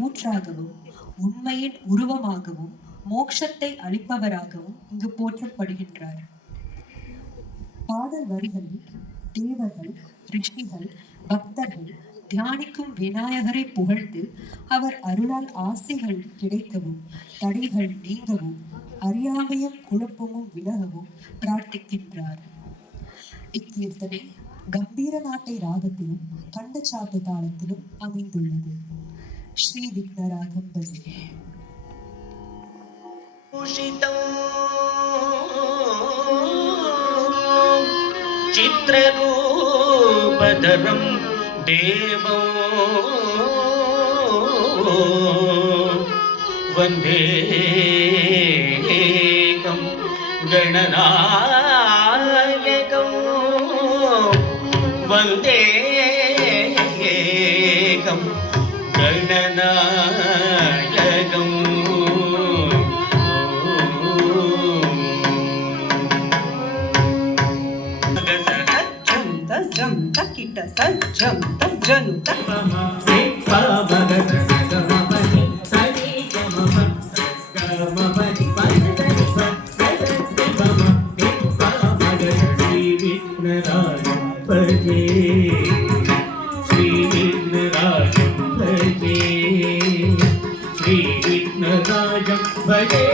ஊற்றாகவும் உண்மையின் உருவமாகவும் மோட்சத்தை அளிப்பவராகவும் இங்கு போற்றப்படுகின்றார். பாடல் வரிகளில் தேவர்கள், ரிஷிகள், பக்தர்கள் தியானிக்கும் விநாயகரை புகழ்ந்து அவர் அருளால் ஆசைகள் கிடைக்கவும், தடைகள் நீங்கவும், அறியாமையும் குழப்பமும் விலகவும் பிரார்த்திக்கின்றார். இக்கீர்த்தனை கம்பீர நாட்டை ராகத்திலும் கண்டச்சாப்பு தாளத்திலும் அமைந்துள்ளது. ஸ்ரீ விக்னராகம் பஜே. चित्ररूपधरं देवो वन्देकं गणनायकं वन्देकं गणनायकम् जम तकिट तज्जम तज्जनु तममा सिपा भगत सगमपति सनि गमपति पदनि सगमम सिपा भगत श्री विघ्नराज भजे श्री विघ्नराज भजे श्री विघ्नराज भजे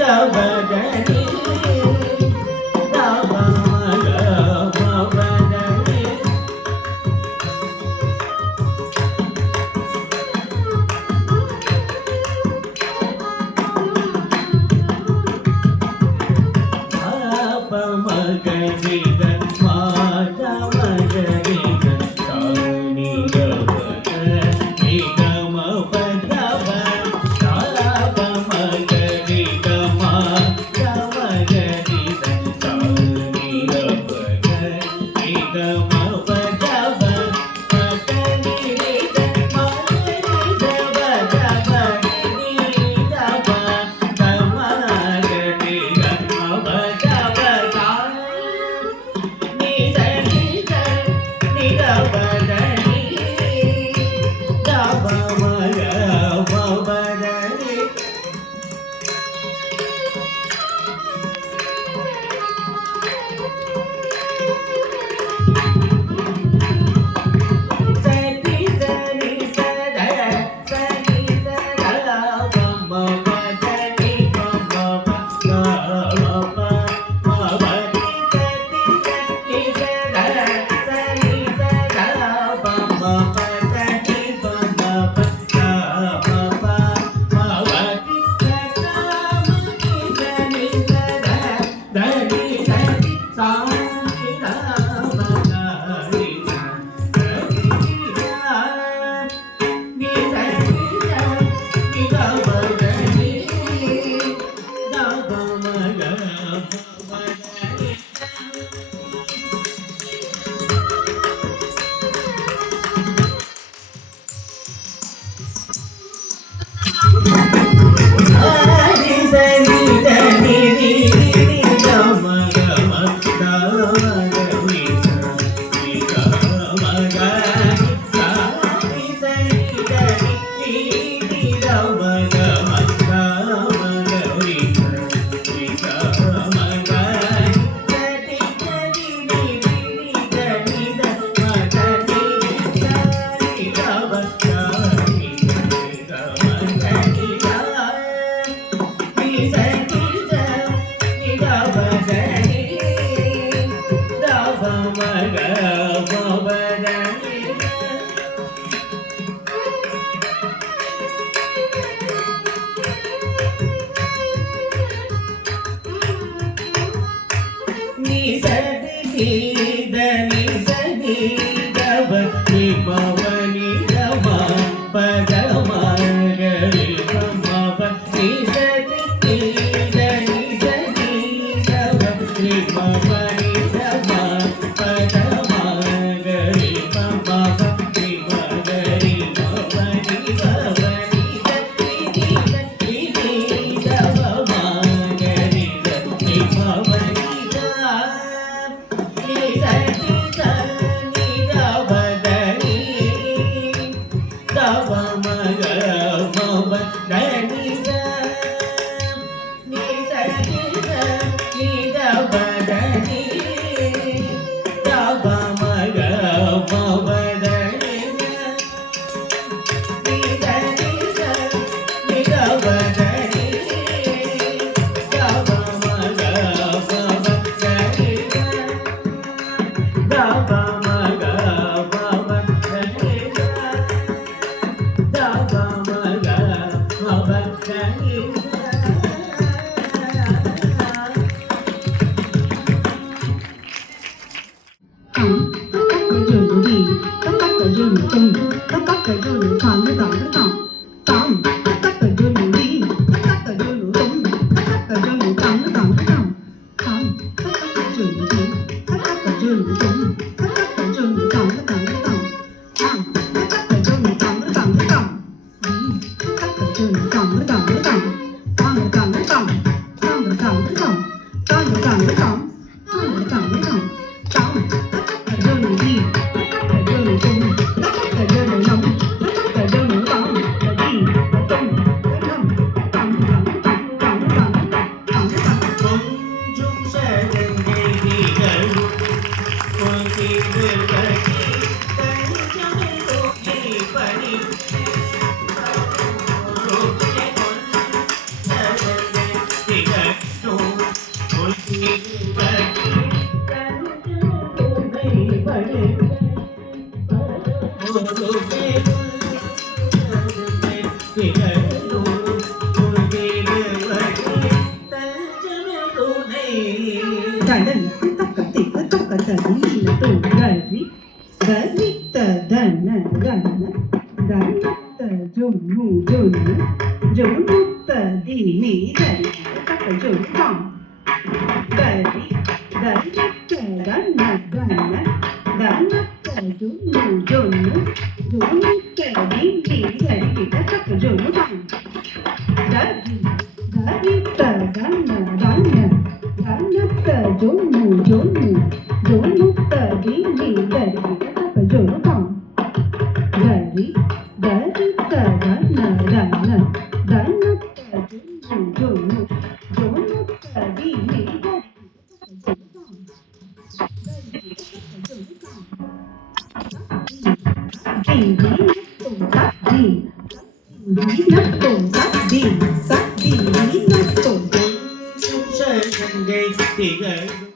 Yes. தடனுக்கு தக்கத்திற்கு தக்கத்தடி தோன்றி தரித்த தன கன தனத்த ஜொன்னு ஜொன்னு ஜொன்னுத்த தீனி தரித்த தக்க ஜொன்னாம் தரி தரித்த தன கன தனத்த ஜொன்னு ஜொன்னு ஜொன்னுத்த தீனி தரித்த தக்க ஜொன்னாம் தரி தரித்த தன கன தனத்த ஜொன்னு ஜொன்னு ஜொன்னுத்த தீனி தரித்த தக்க ஜொன்னாம் தரி தரித்த தன கன தனத்த ஜொன்னு ஜொன்னு ஜொன்னுத்த தீனி தரித்த சங்கை திகழும்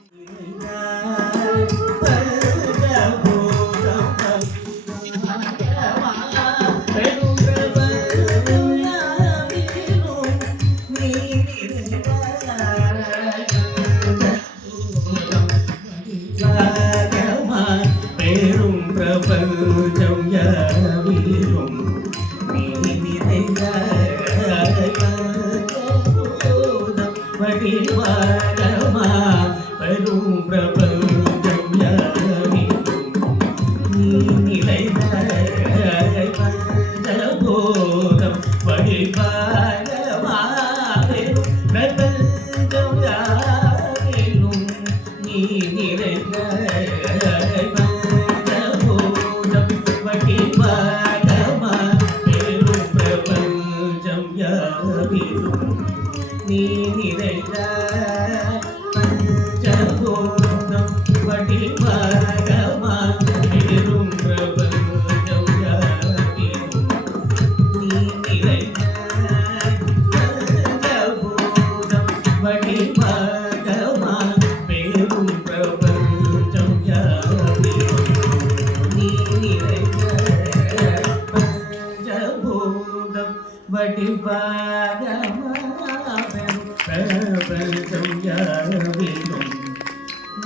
பேரும் பிரபஞ்சம் யாவிலும் நீ நிறைந்த வடிவாகமா பெரும் பிரபஞ்சம் யாவிலும் நீ நிறைந்த பஞ்சபோதம் வடிவாகமா பெரும் பிரபஞ்சம் யாவிலும் நீ நிறைந்த பஞ்சபோதம் வடிவாகமா பெரும் பிரபஞ்சம் யாவிலும் நீ நிறைந்த பஞ்சபூதம் வடிவாகமா பெரும் பிரபஞ்சம் யாவிலும் நீ நிறைந்த பஞ்சபூதம் வடிவாகமா பெரும் பிரபஞ்சம் யாவிலும் நீ நிறைந்த பஞ்சபூதம் வடிவாகமா பிரபஞ்சம் யாவிலும் நீ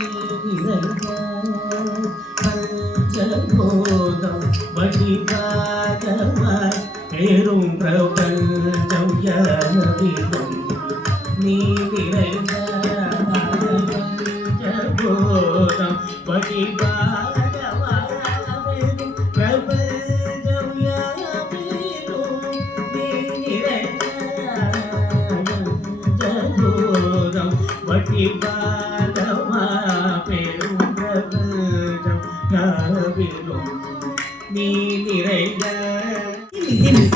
நிறைந்த பஞ்சபூதம் வடிவாகமா பெரும் பிரபஞ்சம் யாவிலும் நீ நிறைந்த பஞ்சபூதம் வடிவாகமா பெரும் பிரபஞ்சம் யாவிலும் நீ நிறைந்த பஞ்சபூதம் வடிவாகமா பெரும் பிரபஞ்சம் யாவிலும் நீ நிறைந்த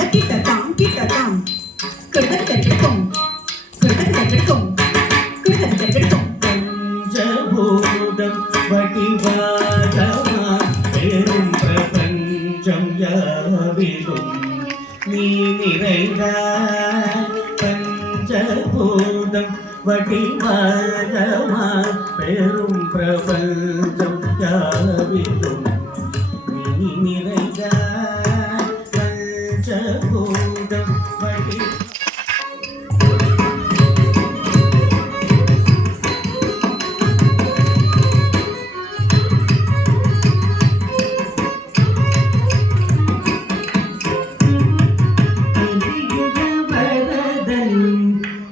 கிட்டத்தாம் கிட்டத்தாம் கிட்டத்தட்டும் கிட்டத்தட்டும் கிட்டத்தட்டும் பஞ்சபூதம் வடிவாகமா பெரும் பிரபஞ்சம் யாவிலும் நீ நிறைந்த பஞ்சபூதம் வடிவாகமா பெரும் பிரபஞ்சம் யாவிலும் நீ நிறைந்த பஞ்சபூதம் வடி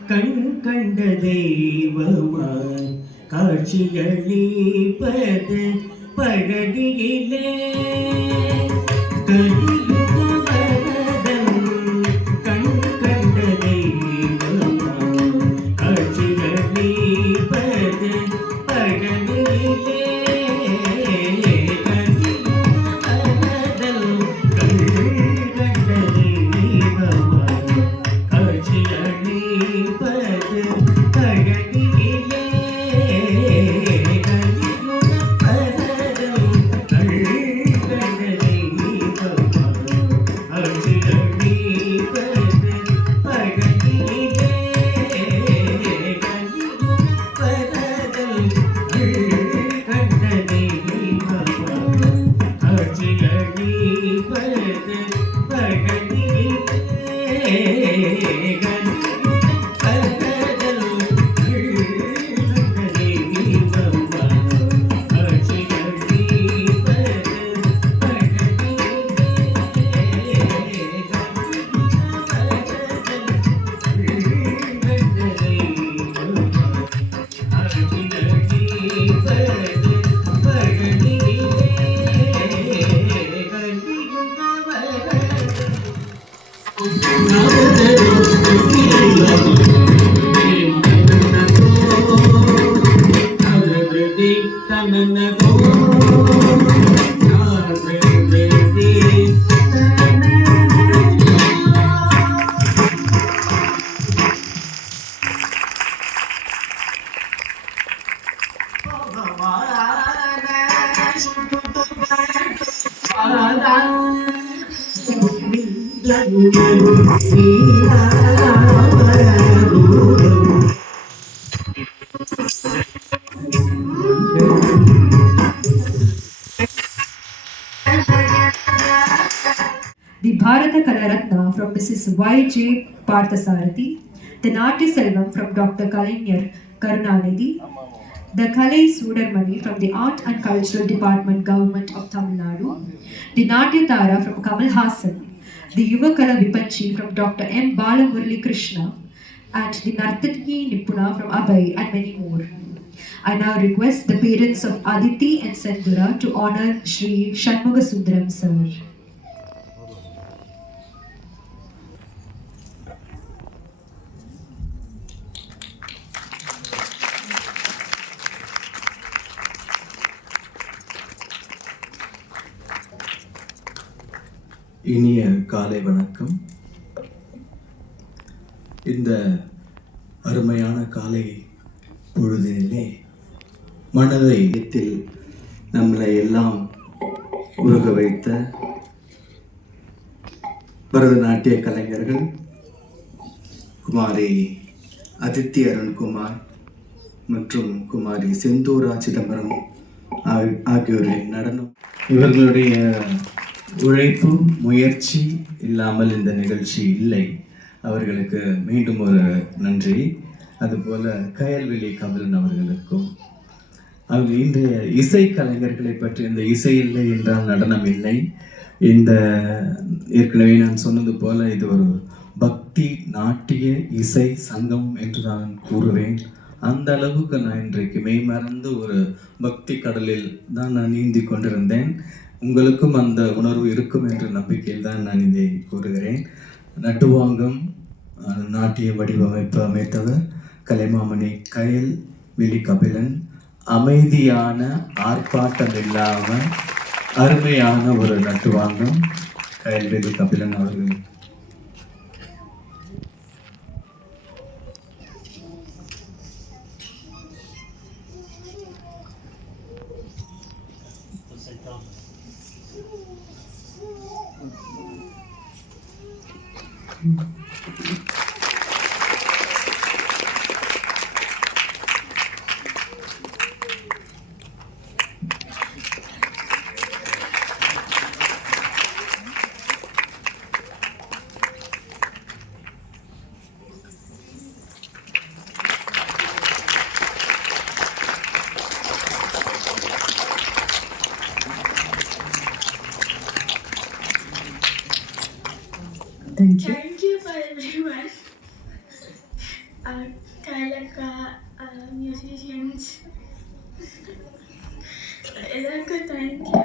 கண் கண்ட தெய்வமாய் காட்சியளிப்பது பழனியிலே கலியுக வரதன் கண் கண்ட தெய்வமாய் காட்சியளிப்பது பழனியிலே கலியுக வரதன் கண் கண்ட தெய்வமாய் காட்சியளிப்பது பழனியிலே கலியுக வரதன் கண் கண்ட தெய்வமாய் The Bharata Kala Ratna from Mrs. Y.J. Parthasarathi, the Natya Selvam from Dr. Kalaignar Karunanidhi, the Kalai Sudarmani from the Art and Cultural Department, Government of Tamil Nadu, the Natya Tara from Kamal Hassan, the Yuvakala Vipanchi from Dr. M. Balamurali Krishna, and the Nartaki Nipuna from Abhay, and many more. I now request the parents of Aditi and Sendura to honor Shri Shanmuga Sundaram sir. இனிய காலை வணக்கம். இந்த அருமையான காலை பொழுதினிலே மனதை இடத்தில் நம்மளை எல்லாம் உருக வைத்த பரதநாட்டிய கலைஞர்கள் குமாரி அதித்தி அருண்குமார் மற்றும் குமாரி செந்தூரா சிதம்பரம் ஆகியோரின் நடனம், இவர்களுடைய உழைப்பும் முயற்சி இல்லாமல் இந்த நிகழ்ச்சி இல்லை. அவர்களுக்கு மீண்டும் ஒரு நன்றி. அதுபோல கயல்வெளி கபிலன் அவர்களுக்கும். அவர் இன்றைய இசை கலைஞர்களை பற்றி, இந்த இசை இல்லை என்றால் நடனம் இல்லை. இந்த ஏற்கனவே நான் சொன்னது போல இது ஒரு பக்தி நாட்டிய இசை சங்கம் என்று நான் கூறுவேன். அந்த அளவுக்கு நான் இன்றைக்கு மெய்மறந்து ஒரு பக்தி கடலில் தான் நான் நீந்தி கொண்டிருந்தேன். உங்களுக்கும் அந்த உணர்வு இருக்கும் என்ற நம்பிக்கையில் தான் நான் இதை கூறுகிறேன். நட்டுவாங்கம் நாட்டிய வடிவமைப்பு அமைத்தவர் கலைமாமணி கயல் வெளி கபிலன். அமைதியான ஆர்ப்பாட்டம் இல்லாமல் அருமையான ஒரு நட்டுவாங்கம் கயல்வெளி கபிலன் அவர்கள். Thank you. Thank you for everyone. Kailaka, musicians. எல்லாருக்கும் thank you.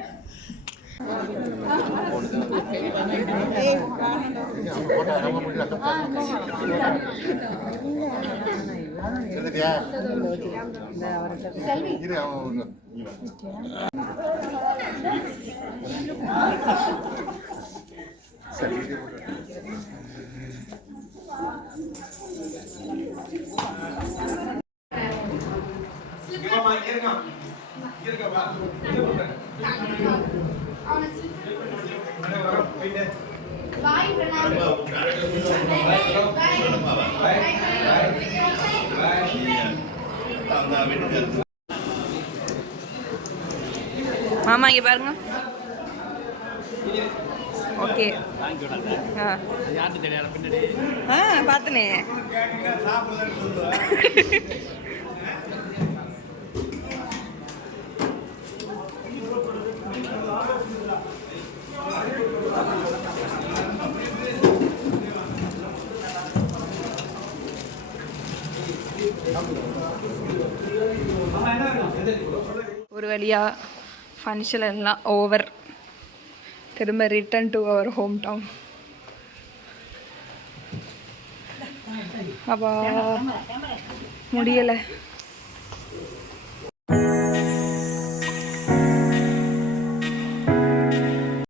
மாமா இங்கே பாருங்க. ஓகே. பார்த்தனே. ஒரு வழியாக ஃபங்க்ஷன் எல்லாம் ஓவர். திரும்ப return to our hometown. அப்பா முடியலை.